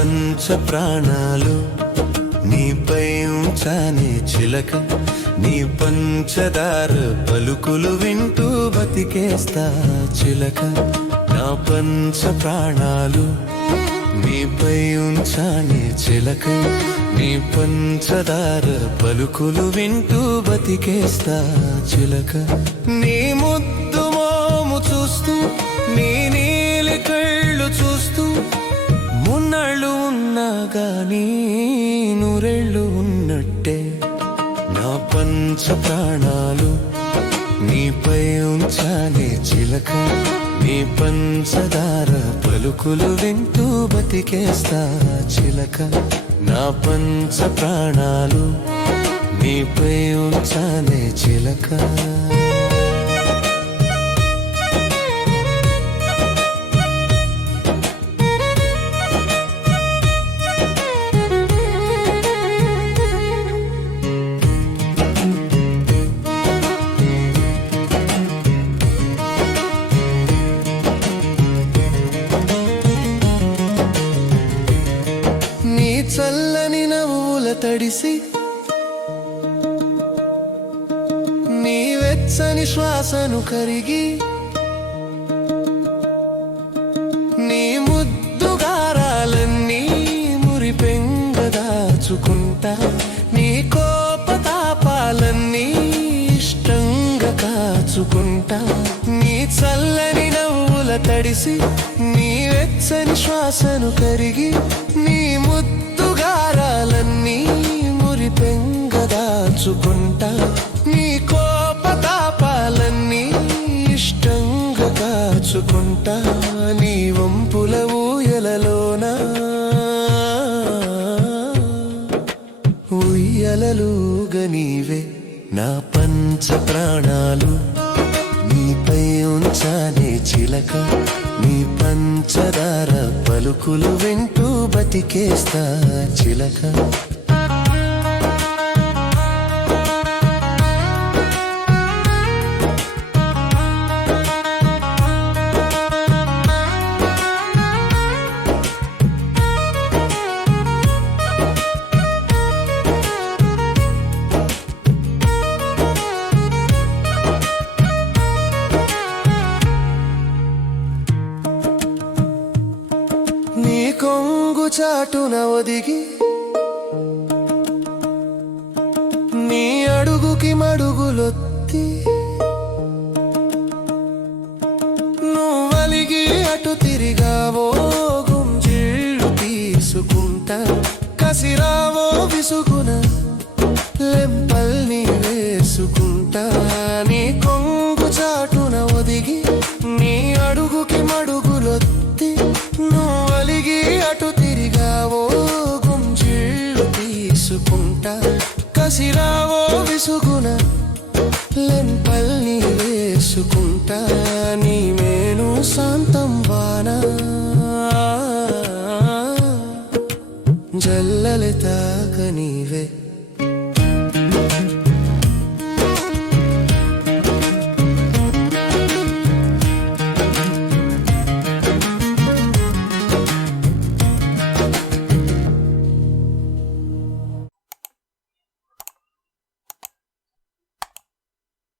పంచ ప్రాణాలు నీపై ఉంచానే చిలక, నీ పంచదార పలుకులు వింటూ బతికేస్తా చిలక. నా పంచ ప్రాణాలు నీపై ఉంచానే చిలక, నీ పంచదార పలుకులు వింటూ బతికేస్తా చిలక. నీ ముద్దు మోము చూస్తూ, నీ నీలి కళ్ళు చూస్తూ, మున్నాళ్ళు ఉన్నా గానీ నూరేళ్ళు ఉన్నట్టే. నా పంచ ప్రాణాలు నీపై ఉంచానే చిలక, నీ పంచదార పలుకులు వింటూ బతికేస్తా చిలక. నా పంచ ప్రాణాలు నీపై ఉంచానే చిలక. చల్లని నవ్వుల తడిసి, నీ వెచ్చని శ్వాసను కరిగి, నీ ముద్దుగారాలన్నీ మురిపెంగదాచుకుంటా. నీ కోపతాపాలన్నీ ఇష్టంగా కాచుకుంటా. నీ చల్లని నవ్వుల తడిసి, నీ వెచ్చని శ్వాసను కరిగి, నీ గారాలన్నీ మురిపెంగదాచుకుంటా. నీ కోపతాపాలన్నీ ఇష్టంగా కాచుకుంటా. నీ వంపుల ఊయలలోన ఉయ్యలలుగా నీవే. నా పంచ ప్రాణాలు నీపై ఉంచానే చిలక, నీ పంచదార పలుకులు వింటూ బతికేస్తా చిలక. కొంగు చాటున ఒదిగి, నీ అడుగుకి మడుగులొత్తి, నువ్వలిగి అటు తిరిగావో గుంజిళ్ళు తీసుకుంటా. కసిరావో విసుగున